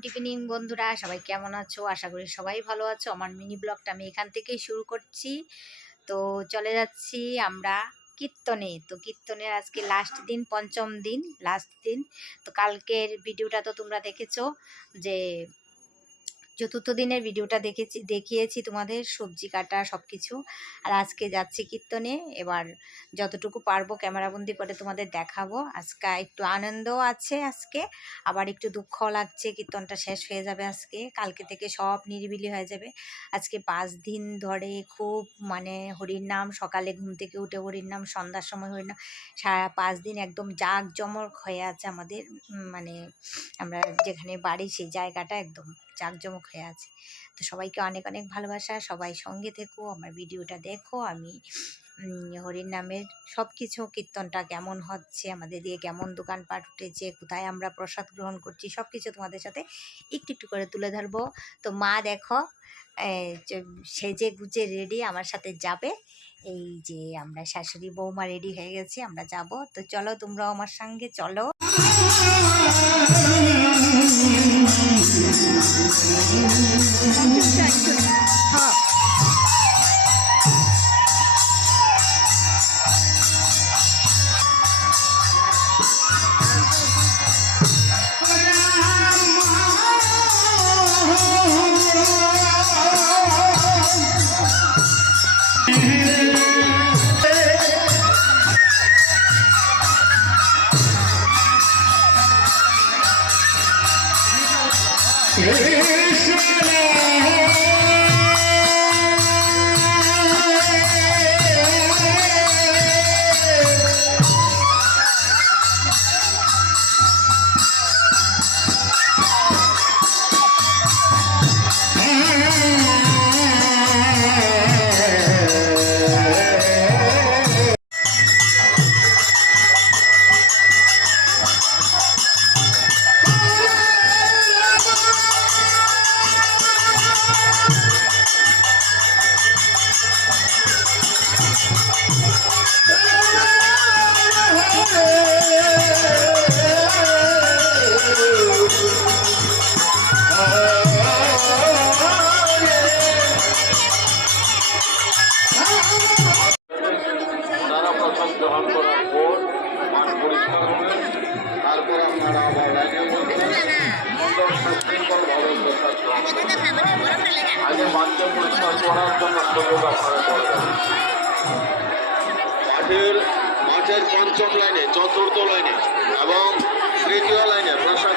Good evening বন্ধুরা, সবাই কেমন আছো? আশা করি সবাই ভালো আছো। আমার মিনি ব্লগটা আমি এখান থেকেই শুরু করছি। তো চলে যাচ্ছি আমরা কীর্তনে। তো কীর্তনের আজকে লাস্ট দিন, পঞ্চম দিন লাস্ট দিন। তো কালকের ভিডিওটা তো তোমরা দেখেছ যে চতুর্থ দিনের ভিডিওটা দেখেছি, দেখিয়েছি তোমাদের, সবজি কাটা সব কিছু আর আজকে যাচ্ছি কীর্তনে, এবার যতটুকু পারব ক্যামেরাবন্দি করে তোমাদের দেখাবো। আজকে একটু আনন্দও আছে আজকে, আবার একটু দুঃখ লাগছে, কীর্তনটা শেষ হয়ে যাবে আজকে, কালকে থেকে সব নিরিবিলি হয়ে যাবে। আজকে পাঁচ দিন ধরে খুব মানে হরির নাম, সকালে ঘুম থেকে উঠে হরির নাম, সন্ধ্যার সময় হরির নাম, সারা পাঁচ দিন একদম জাঁকজমক হয়ে আছে আমাদের মানে আমরা যেখানে বাড়ি সেই জায়গাটা একদম জাঁকজমক হয়ে আছে। তো সবাইকে অনেক অনেক ভালোবাসা। সবাই সঙ্গে থেকো, আমার ভিডিওটা দেখো। আমি হরির নামের সব কিছু কীর্তনটা কেমন হচ্ছে, আমাদের দিয়ে কেমন দোকানপাট উঠেছে, কোথায় আমরা প্রসাদ গ্রহণ করছি সব কিছু তোমাদের সাথে একটু একটু করে তুলে ধরবো। তো মা দেখো সেজে গুজে রেডি আমার সাথে যাবে। এই যে, আমরা শাশুড়ি বৌমা রেডি হয়ে গেছি, আমরা যাব। তো চলো তোমরাও আমার সঙ্গে চলো। হ্যাঁ তারা করার জন্য সুযোগ মাঠের পঞ্চম লাইনে চতুর্থ লাইনে এবং তৃতীয় লাইনে প্রসাদ